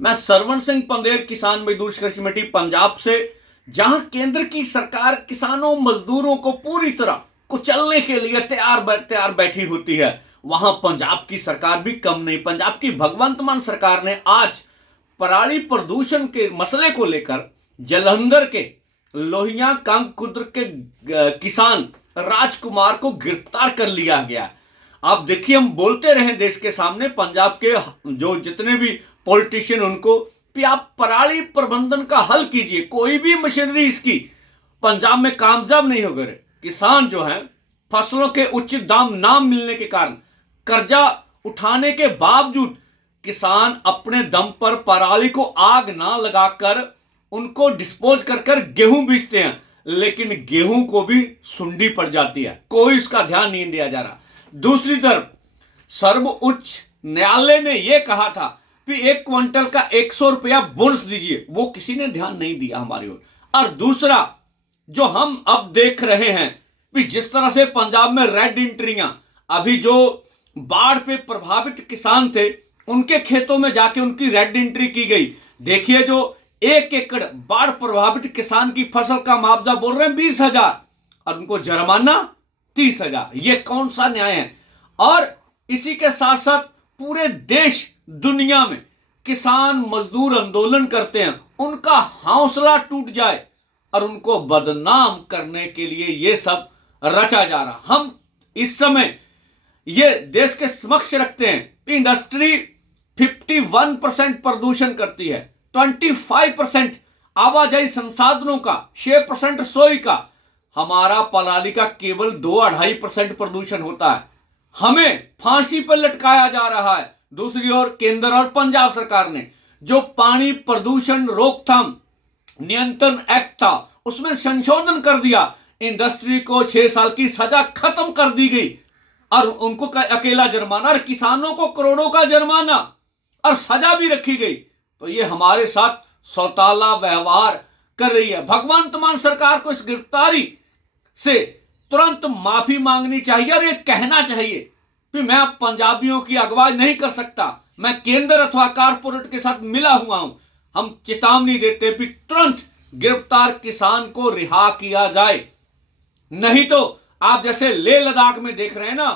मैं सरवण सिंह पंदेर, किसान मजदूर संघर्ष कमेटी पंजाब से। जहां केंद्र की सरकार किसानों मजदूरों को पूरी तरह कुचलने के लिए तैयार बैठी होती है, वहां पंजाब की सरकार भी कम नहीं। पंजाब की भगवंत मान सरकार ने आज पराली प्रदूषण के मसले को लेकर जलंधर के लोहिया कांगकुद्र के किसान राजकुमार को गिरफ्तार कर लिया गया। आप देखिए, हम बोलते रहे देश के सामने, पंजाब के जो जितने भी पॉलिटिशियन उनको कि आप पराली प्रबंधन का हल कीजिए, कोई भी मशीनरी इसकी पंजाब में कामयाब नहीं होगा। किसान जो है फसलों के उचित दाम ना मिलने के कारण कर्जा उठाने के बावजूद किसान अपने दम पर पराली को आग ना लगाकर उनको डिस्पोज कर गेहूं बेचते हैं, लेकिन गेहूं को भी सुंडी पड़ जाती है, कोई उसका ध्यान नहीं दिया जा रहा। दूसरी तरफ सर्वोच्च न्यायालय ने यह कहा था कि 1 क्विंटल का 100 रुपया बोनस दीजिए, वो किसी ने ध्यान नहीं दिया हमारी ओर। और दूसरा जो हम अब देख रहे हैं कि जिस तरह से पंजाब में रेड एंट्रियां, अभी जो बाढ़ पे प्रभावित किसान थे उनके खेतों में जाके उनकी रेड एंट्री की गई। देखिए, जो 1 एकड़ बाढ़ प्रभावित किसान की फसल का मुआवजा बोल रहे हैं 20,000 और उनको जुर्माना 30,000। ये कौन सा न्याय है? और इसी के साथ साथ पूरे देश दुनिया में किसान मजदूर आंदोलन करते हैं, उनका हौसला टूट जाए और उनको बदनाम करने के लिए ये सब रचा जा रहा। हम इस समय ये देश के समक्ष रखते हैं, इंडस्ट्री 51% प्रदूषण करती है, 25% आवाजाही संसाधनों का, 6% रसोई का। हमारा पराली का केवल 2-2.5% प्रदूषण होता है, हमें फांसी पर लटकाया जा रहा है। दूसरी ओर केंद्र और पंजाब सरकार ने जो पानी प्रदूषण रोकथाम नियंत्रण एक्ट था उसमें संशोधन कर दिया, इंडस्ट्री को 6 साल की सजा खत्म कर दी गई और उनको अकेला जुर्माना और किसानों को करोड़ों का जुर्माना और सजा भी रखी गई। तो ये हमारे साथ सौताला व्यवहार कर रही है। भगवंत मान सरकार को इस गिरफ्तारी से तुरंत माफी मांगनी चाहिए और ये कहना चाहिए कि मैं अब पंजाबियों की अगुवाई नहीं कर सकता, मैं केंद्र अथवा कारपोरेट के साथ मिला हुआ हूं। हम चेतावनी देते कि तुरंत गिरफ्तार किसान को रिहा किया जाए, नहीं तो आप जैसे लेह लद्दाख में देख रहे हैं ना,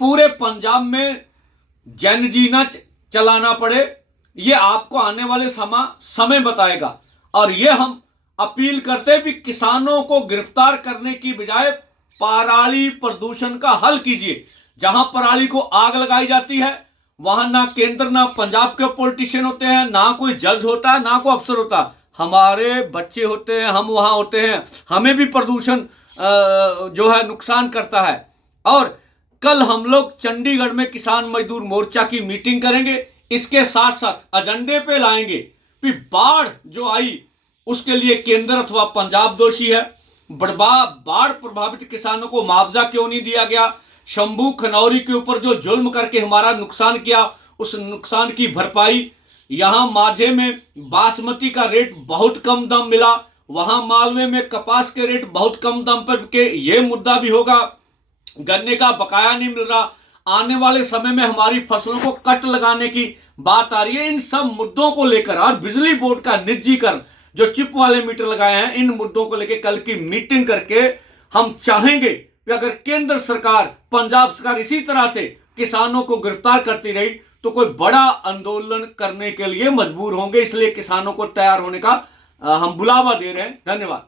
पूरे पंजाब में जनजीना चलाना पड़े, ये आपको आने वाले समय बताएगा। और ये हम अपील करते हैं कि किसानों को गिरफ्तार करने की बजाय पराली प्रदूषण का हल कीजिए। जहां पराली को आग लगाई जाती है वहां ना केंद्र ना पंजाब के पॉलिटिशियन होते हैं, ना कोई जज होता है, ना कोई अफसर होता, हमारे बच्चे होते हैं, हम वहां होते हैं, हमें भी प्रदूषण जो है नुकसान करता है। और कल हम लोग चंडीगढ़ में किसान मजदूर मोर्चा की मीटिंग करेंगे, इसके साथ साथ एजेंडे पे लाएंगे कि बाढ़ जो आई उसके लिए केंद्र अथवा पंजाब दोषी है, बाढ़ प्रभावित किसानों को मुआवजा क्यों नहीं दिया गया, शंभू खनौरी के ऊपर जो जुल्म करके हमारा नुकसान किया उस नुकसान की भरपाई। यहां माझे में बासमती का रेट बहुत कम दाम मिला, वहां मालवे में कपास के रेट बहुत कम दाम पर के, ये मुद्दा भी होगा। गन्ने का बकाया नहीं मिल रहा, आने वाले समय में हमारी फसलों को कट लगाने की बात आ रही है। इन सब मुद्दों को लेकर और बिजली बोर्ड का निजीकरण, जो चिप वाले मीटर लगाए हैं, इन मुद्दों को लेकर कल की मीटिंग करके हम चाहेंगे कि अगर केंद्र सरकार पंजाब सरकार इसी तरह से किसानों को गिरफ्तार करती रही तो कोई बड़ा आंदोलन करने के लिए मजबूर होंगे। इसलिए किसानों को तैयार होने का हम बुलावा दे रहे हैं। धन्यवाद।